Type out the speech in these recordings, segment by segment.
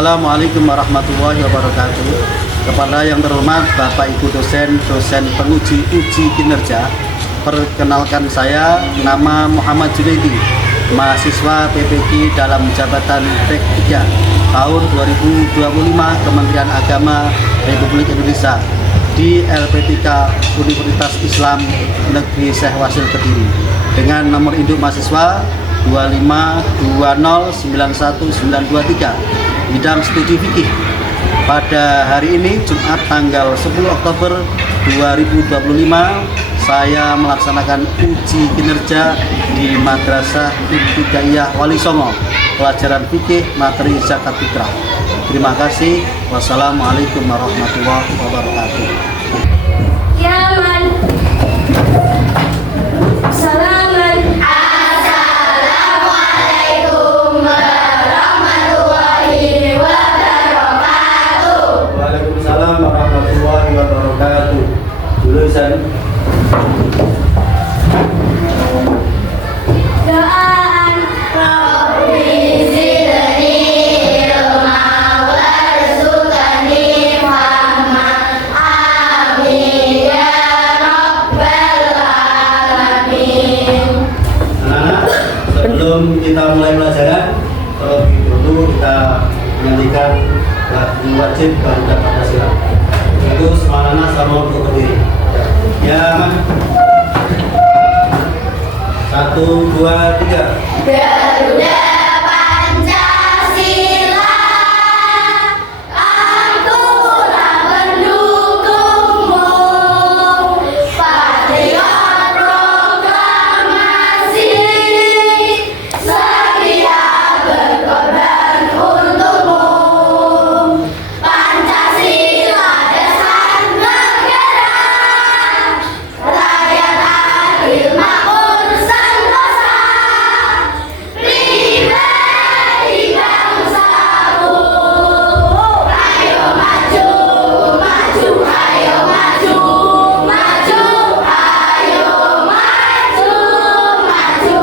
Assalamualaikum warahmatullahi wabarakatuh. Kepada yang terhormat Bapak Ibu dosen penguji uji kinerja, perkenalkan saya, nama Muhammad Junaidi, mahasiswa PPG dalam jabatan Tek 3 tahun 2025 Kementerian Agama Republik Indonesia di LP3 Universitas Islam Negeri Syekh Wasil Kediri dengan nomor induk mahasiswa 252091923 bidang studi fikih. Pada hari ini Jumat tanggal 10 Oktober 2025 saya melaksanakan uji kinerja di Madrasah Ibtidaiyah Wali Songo, pelajaran fikih materi zakat fitrah. Terima kasih. Wassalamualaikum warahmatullahi wabarakatuh. Waalaikumsalam warahmatullahi wabarakatuh. Jurusan doaan Rabbi zidni ilma warzuqni fahma amin ya rabbal alamin. anak-anak, sebelum kita mulai pelajaran, terlebih dahulu kita menyanyikan lagu wajib Garuda Pancasila. Itu semua anak sama untuk berdiri. Ya, man. 1, 2, 3. Garuda Pancasila, akulah pendukungmu, patriot proklamasi, setia berkorban untukmu. Pancasila dasar negara, rakyat adil makmur sentosa, pribadi bangsaku. Ayo maju, maju, ayo maju, maju, ayo maju, maju.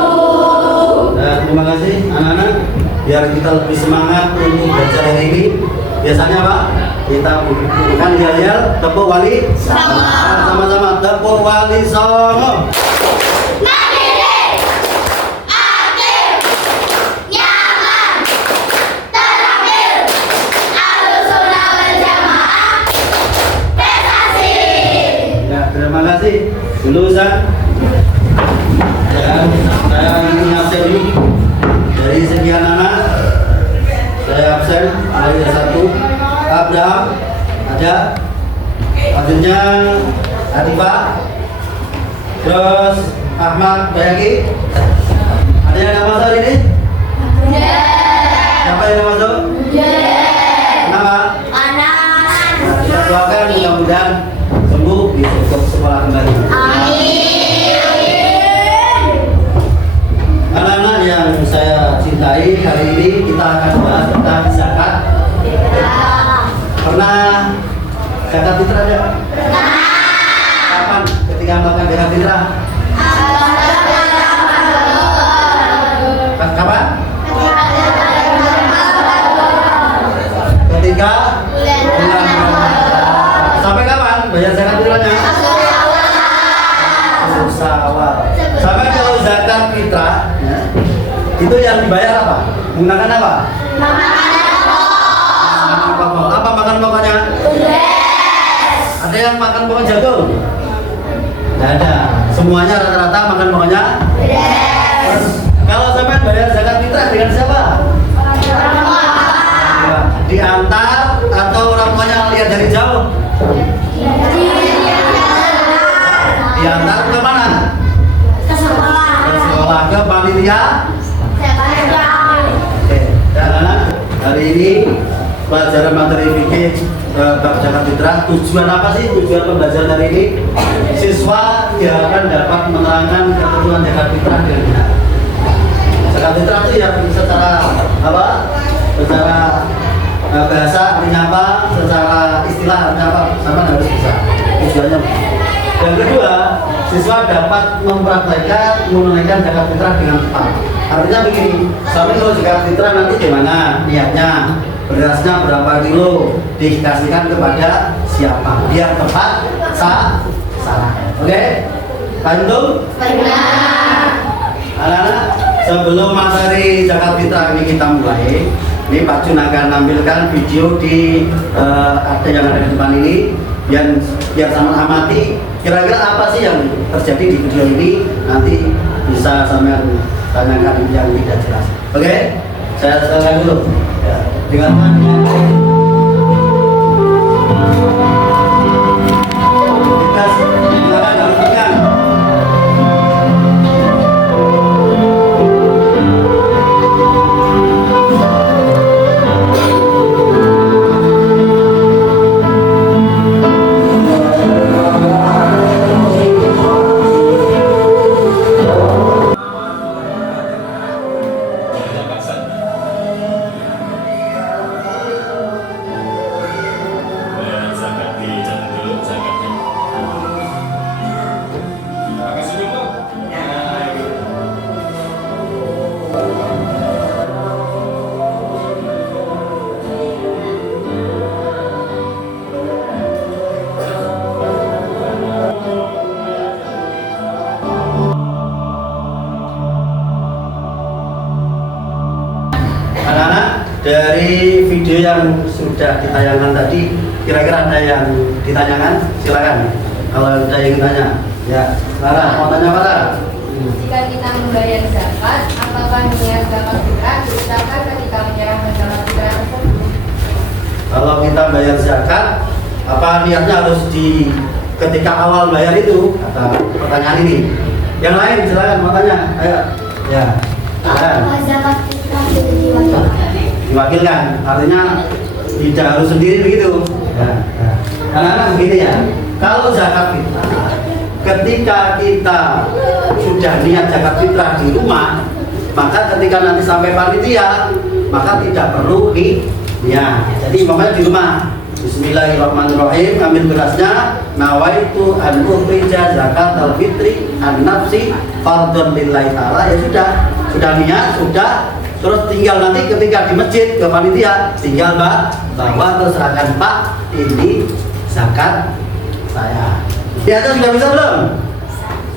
Nah, terima kasih anak-anak. Biar kita lebih semangat untuk belajar hari ini. Biasanya Pak, kita bukan yel-yel tepuk wali sama-sama tepuk wali songo. Mandiri, aktif, nyaman, terakhir, Ahlussunnah wal Jamaah, prestasi. Ya, terima kasih. Dulu Ustaz. Dan saya ingin absen ini dari sekian anak. Saya absen dari 1. Abraham ada, selanjutnya Atifah, terus Ahmad Bayaki. Ada yang nggak masuk hari ini? Siapa yang nggak masuk? Kenapa? Panas. Nah, kita doakan mudah-mudahan sembuh bisa ke sekolah kembali. Anak-anak yang saya cintai, hari ini kita akan bahas tentang zakat. Pernah zakat fitrah ya? Kapan ketika melakukan zakat fitrah? Kapan? Ketika bulan Ramadan. Sampai kapan bayar zakat fitrahnya? Syawal. Sampai kalau zakat fitrah ya, itu yang dibayar apa? Menggunakan apa? Apa makan pokoknya? Ada yang makan pokok jagung? Tidak ada. Semuanya rata-rata makan pokoknya? Terus, kalau sampai bayar zakat fitrah dengan siapa? Diantar atau orang tuanya lihat dari jauh? Diantar ke mana? Ke sekolah, ke panitia. Oke, dan anak, hari ini pelajaran materi fikih bab zakat fitrah. Tujuan apa sih? Tujuan pembelajaran hari ini, siswa diharapkan dapat menerangkan ketentuan zakat fitrah dengan benar. Zakat fitrah itu ya secara apa? Secara bahasa artinya apa? Secara istilah artinya apa? Sama harus bisa. Tujuannya. Yang kedua, siswa dapat mempraktekkan menunaikan zakat fitrah dengan tepat. Artinya begini, sampai kalau zakat fitrah nanti gimana niatnya? Berasnya berapa kilo dikasihkan kepada siapa? Biar tepat salah. Oke? Paham? Benar. Anak-anak, sebelum materi zakat fitrah ini kita mulai, ini Pak Jun akan nampilkan video di ada yang ada di depan ini, biar sama amati kira-kira apa sih yang terjadi di video ini, nanti bisa sampean tanyakan yang tidak jelas. Oke? Saya silakan dulu. Ya, dengan dari video yang sudah ditayangkan tadi, kira-kira ada yang ditanyakan? Silakan. Kalau ada yang tanya, ya, Lara, mau tanya apa? Jika kita membayar zakat, apakah niat zakat fitrah diucapkan ketika menyerahkan zakat fitrah tersebut? Kalau kita bayar zakat, apa niatnya harus di ketika awal bayar itu? Kata pertanyaan ini. Yang lain silakan mau tanya. Ayo. Ya. Silakan. Apakah zakat fitrah itu diwajibkan? Diwakilkan, artinya tidak harus sendiri begitu. Ya, ya. Karena begini ya, kalau zakat fitrah, ketika kita sudah niat zakat fitrah di rumah, maka ketika nanti sampai panitia, maka tidak perlu niat. Jadi umpamanya di rumah, Bismillahirrahmanirrahim, ambil berasnya, nawaitu an ukhrija zakat al-fitri an nafsi fardhon lillahi ta'ala, ya sudah niat, sudah. Terus tinggal nanti ketika di masjid ke panitia, tinggal bawa terus serahkan, Pak, ini zakat saya. Di atas sudah bisa belum?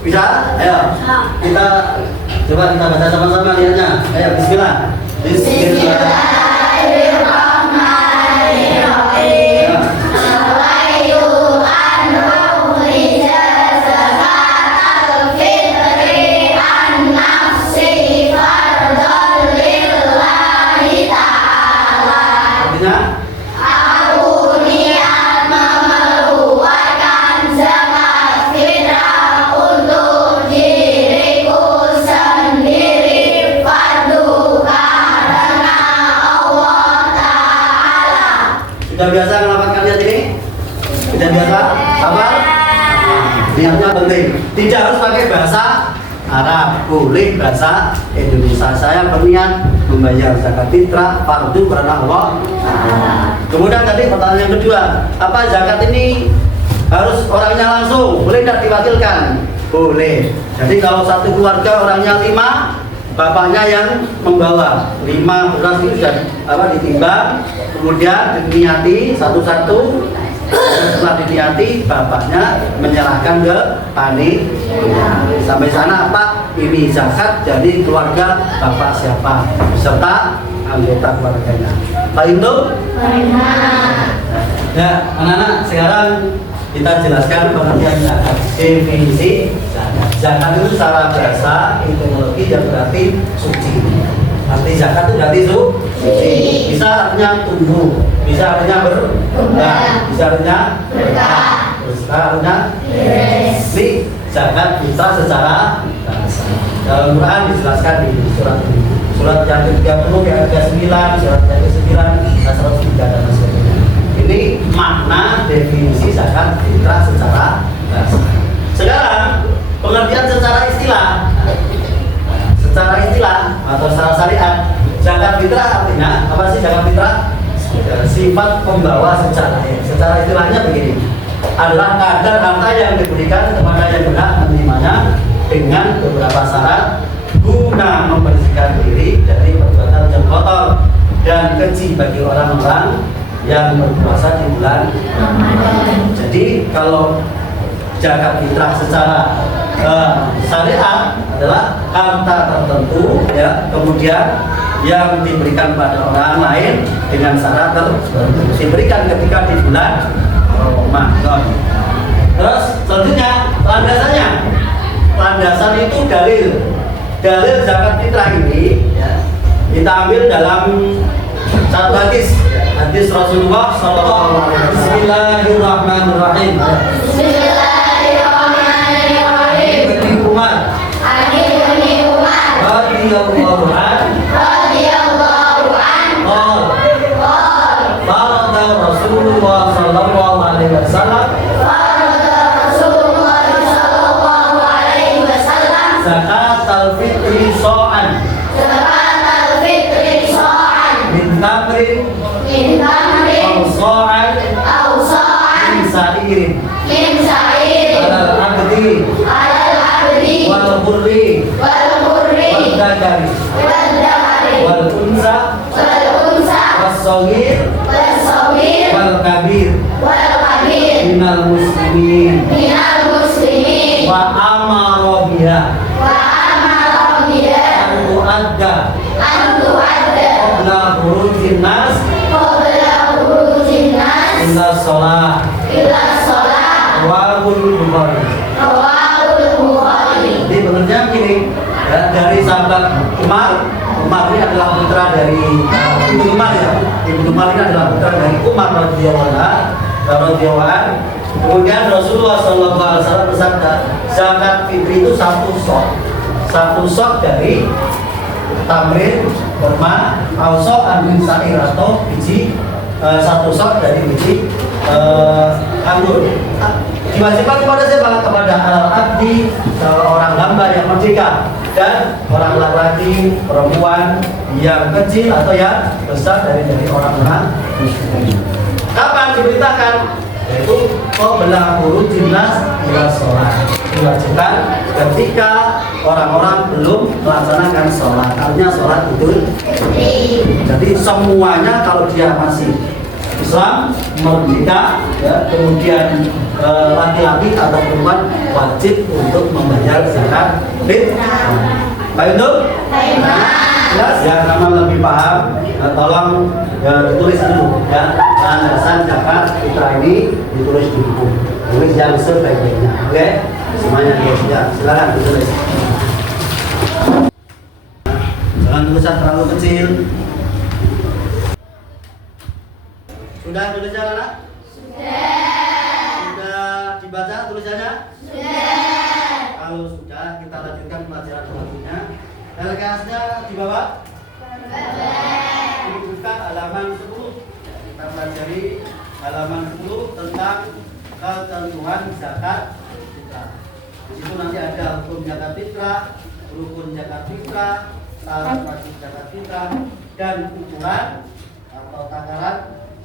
Bisa? Ayo kita coba kita baca sama-sama lihatnya. Ayo Bismillah. Bismillahirrahmanirrahim. Nawaitu an ukhrija zakat al-fitri an nafsi fardhon lillahi ta'ala. Artinya Aku niat mengeluarkan zakat fitrah untuk diriku sendiri, fardu karena Allah Ta'ala. sudah biasa melamatkan niat ini? Sudah biasa? Apa? Niatnya penting. Tidak harus pakai bahasa Arab, boleh bahasa Indonesia. Saya berniat membayar zakat fitrah fardu karena Allah. Kemudian tadi pertanyaan yang kedua, apa zakat ini harus orangnya langsung? Boleh tidak diwakilkan? Boleh. Jadi kalau satu keluarga orangnya 5, bapaknya yang membawa 5 beras itu sudah ditimbang, kemudian diniati satu-satu. Setelah diniati, bapaknya menyerahkan ke panitia. Sampai sana, Pak, ini zakat jadi keluarga bapak siapa beserta anggota keluarganya. Pak Indo? Ya, anak-anak, sekarang kita jelaskan pengertian zakat. Definisi zakat. Zakat itu secara bahasa etimologi yang berarti suci. Arti zakat itu berarti suci. Bisa artinya tumbuh, bisa artinya berkah, bisa artinya berkah, bisa artinya ini zakat fitrah secara bahasa. Dalam Quran dijelaskan di surat yang ke-30, yang ke-9, surat yang ke-9, ayat 103 dan sebagainya. Ini makna definisi zakat fitrah secara bahasa. Sekarang pengertian secara istilah. Secara istilah atau secara syariat, zakat fitrah artinya apa sih zakat fitrah? Sifat pembawa secara istilahnya begini, adalah kadar harta yang diberikan kepada yang berhak menerimanya dengan beberapa syarat guna guna membersihkan diri dari perbuatan yang kotor dan keji bagi orang-orang yang berpuasa di bulan Ramadan. Jadi kalau zakat fitrah secara syariat adalah harta tertentu, ya, kemudian yang diberikan pada orang lain dengan syarat tertentu, diberikan ketika di bulan Ramadan. Terus selanjutnya landasannya, landasan itu dalil zakat fitrah ini, ya, kita ambil dalam satu hadis Rasulullah SAW. Bismillahirrahmanirrahim. Ibnu Umar radhiyallahu anhu farada Rasulullah sallallahu alaihi wasallam zakat al-fitri so'an min tamrin aw so'an min sa'irin alal abdi wal hurri wal dzakari wal unsa was saghir wal kabir minal muslimin wa amara biha an tu'adda qabla khurujin nas ila shalah rawahul Bukhari. Jadi benernya gini, ya, dari sahabat Umar ini adalah putra dari Ibnu Umar, ya. Ibnu Umar ini adalah putra dari Umar radhiyallahu anhu. Kemudian Rasulullah SAW bersabda, zakat fitri itu satu sok dari tamrin, kurma, ausok, min sa'ir atau biji, satu sok dari biji anggur. Diwajibkan kepada siapa? Kepada al-abdi, orang hamba yang merdeka, dan orang laki-laki, perempuan yang kecil atau yang besar dari orang-orang muslim. Kapan diberitakan? Yaitu qabla khurujin nas ila shalah. Diwajibkan ketika orang-orang belum melaksanakan sholat, artinya sholat Idul Fitri. Jadi semuanya kalau dia masih Islam merdeka, ya, kemudian laki-laki atau perempuan wajib untuk membayar zakat fitrah. Baik itu? Jelas ya, karena lebih paham, tolong ditulis dulu, ya, landasan zakat fitrah ini ditulis di buku, tulis yang sebaik-baiknya. Oke, semuanya ya, silakan ditulis. Jangan tulisan terlalu kecil. Sudah tulisan anak? Sudah dibaca tulisannya? Kalau sudah, kita lanjutkan pelajaran selanjutnya. LKS-nya di bawah? Dibuka halaman 10. Kita pelajari halaman 10 tentang ketentuan zakat fitrah. Di situ nanti ada hukum zakat fitrah, rukun zakat fitrah, syarat wajib zakat fitrah, dan ukuran atau takaran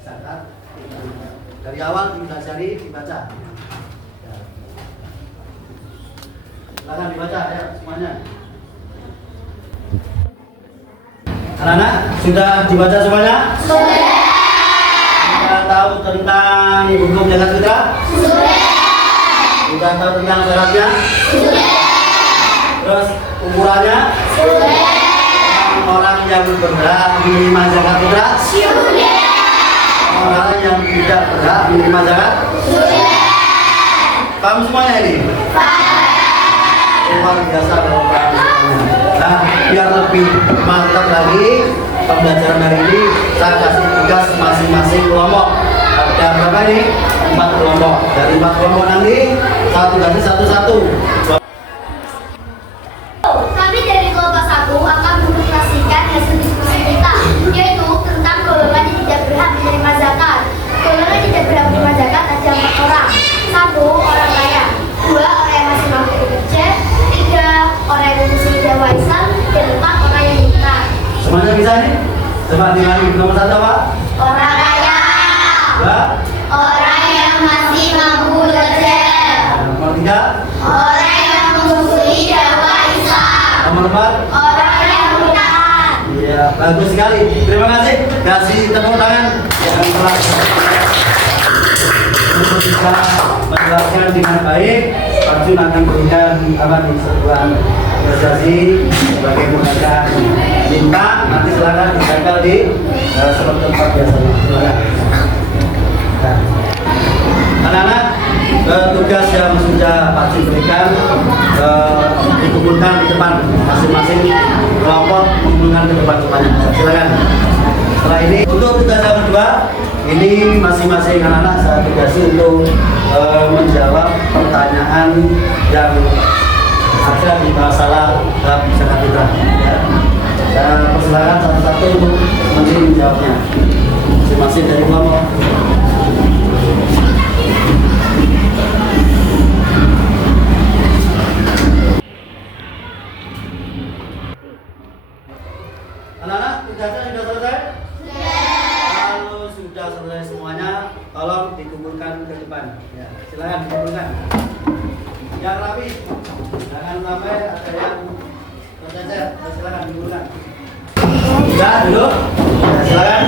zakat fitrah. Dari awal dipelajari, dibaca. Silakan dibaca ya semuanya. Anak-anak sudah dibaca semuanya? Sudah tahu tentang hukum zakat fitrah? Sudah tahu tentang syaratnya? Terus ukurannya? Orang yang berhak menerima zakat fitrah? Orang yang tidak berhak menerima zakat? Paham semuanya ini? Luar biasa kalau paham semuanya. Nah, biar lebih mantap lagi pembelajaran hari ini, saya kasih tugas masing-masing kelompok. Ada berapa ini? 4 kelompok. Dari 4 kelompok nanti satu ganti satu-satu. Kami dari kelompok 1 akan menginformasikan hasil diskusi kita, yaitu tentang golongan yang tidak berhak menerima zakat. Golongan yang tidak berhak menerima zakat ada 4 orang. 1. Orang kaya. 2. Orang yang masih mampu bekerja. 3. Orang yang memiliki jiwa Islam. Dan 4. Orang yang buta. Semuanya bisa nih? Coba diulangi. Nomor 1 apa? Orang kaya. 2. Orang yang masih mampu bekerja. Nomor 3. Orang yang memiliki jiwa Islam. Nomor 4. Orang yang benar. Iya, bagus sekali. Terima kasih. Kasih tepuk tangan yang telah untuk bisa menjelaskan dengan baik. Arjun akan berikan apa nih sebuah apresiasi sebagai menggunakan bintang. Nanti silakan ditempel di seperti tempat biasanya. Silakan. Nah, anak-anak, tugas yang sudah Pak Jun berikan dikumpulkan di depan masing-masing kelompok, mengumpulkan ke depannya. Silakan. Setelah ini untuk tugas yang kedua, ini masing-masing anak-anak saya tugasi untuk menjawab pertanyaan yang ada di masalah bab zakat fitrah. Ya. Saya persilakan satu-satu untuk menjawabnya. Masing-masing dari kelompok. Anak-anak, tugasnya sudah selesai? Kalau sudah selesai semuanya, tolong dikumpulkan ke depan. Ya, silakan dikumpulkan. Yang rapi, jangan sampai ada yang tercecer. Silakan dikumpulkan. Sudah dulu. Ya, silakan.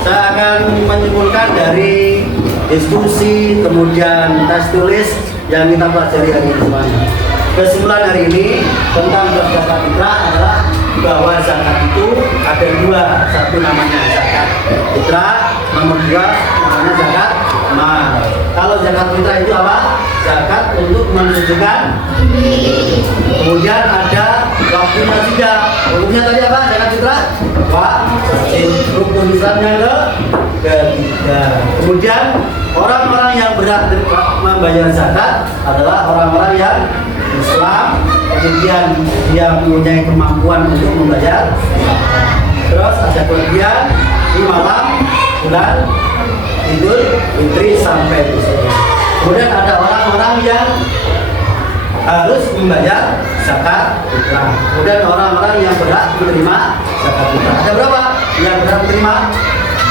Saya akan menyimpulkan dari diskusi kemudian tes tulis yang kita pelajari hari ini semuanya. Kesimpulan hari ini tentang zakat fitrah adalah bahwa zakat itu ada dua, satu namanya zakat fitrah, nomor dua namanya zakat mal. Kalau zakat fitrah itu apa? Zakat untuk mensucikan. Kemudian ada waktunya juga. Waktunya tadi apa? Zakat fitrah. Rukun Islam yang ketiga. Kemudian orang-orang yang berhak membayar zakat adalah orang-orang yang Islam, kemudian dia mempunyai kemampuan untuk membayar. Terus ada kelebihan di malam bulan Idul Fitri sampai besok. Kemudian ada orang-orang yang harus membayar zakat fitrah. Kemudian orang-orang yang berhak menerima zakat fitrah. Ada berapa yang berhak menerima?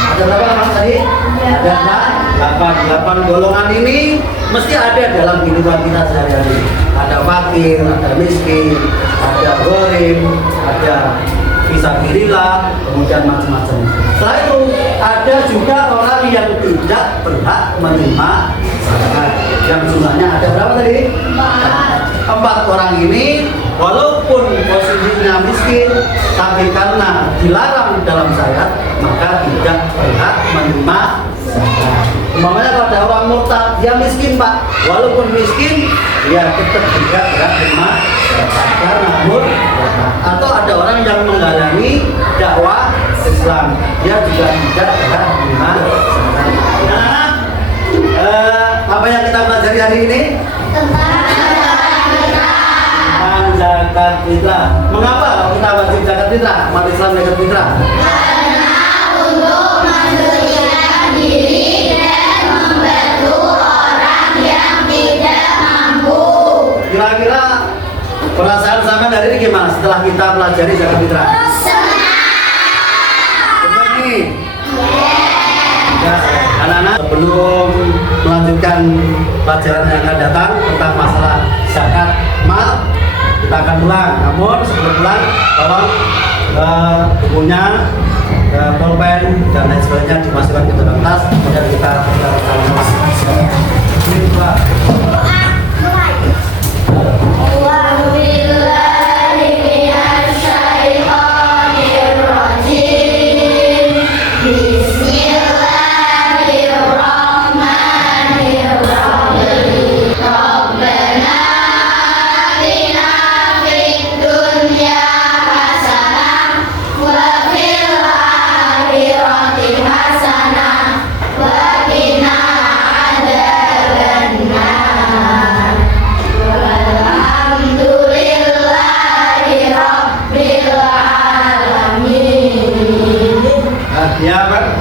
Ada berapa mas tadi? Ada 8 golongan ini mesti ada dalam kehidupan kita sehari-hari. Ada fakir, ada miskin, ada gharib, ada fisabilillah, kemudian macam-macam. Setelah itu ada juga orang yang tidak berhak menerima zakat. Yang jumlahnya ada berapa tadi? 4 orang ini walaupun posisinya miskin, tapi karena dilarang dalam syariat maka tidak berhak menerima zakat. Umpamanya kalau ada orang murtad, dia miskin pak, walaupun miskin dia tetap tidak berhak menerima zakat karena murtad. Atau ada orang yang menghalangi dakwah Islam, dia juga tidak berhak menerima zakat. Nah, apa yang kita pelajari hari ini? Tentang zakat fitrah. Mengapa kalau kita wajib zakat fitrah? Umat Islam zakat fitrah? Karena untuk mensucikan diri dan membantu orang yang tidak mampu. Kira-kira perasaan sama dari ini gimana setelah kita pelajari zakat fitrah? Begini. Ya, anak-anak, sebelum melanjutkan pelajaran yang akan datang tentang masalah zakat mal, kita akan pulang. Namun sebelum pulang, tolong bukunya, pulpen dan lain sebagainya dimasukkan ke dalam tas. Kemudian kita ini dua. Ya, Pak.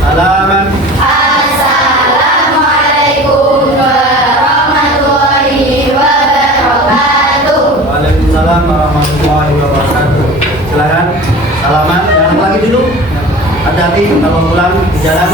Salaman. Assalamualaikum warahmatullahi wabarakatuh. Waalaikumsalam warahmatullahi wabarakatuh. Silakan salaman. Yang lagi dulu. Hati-hati kalau pulang di jalan.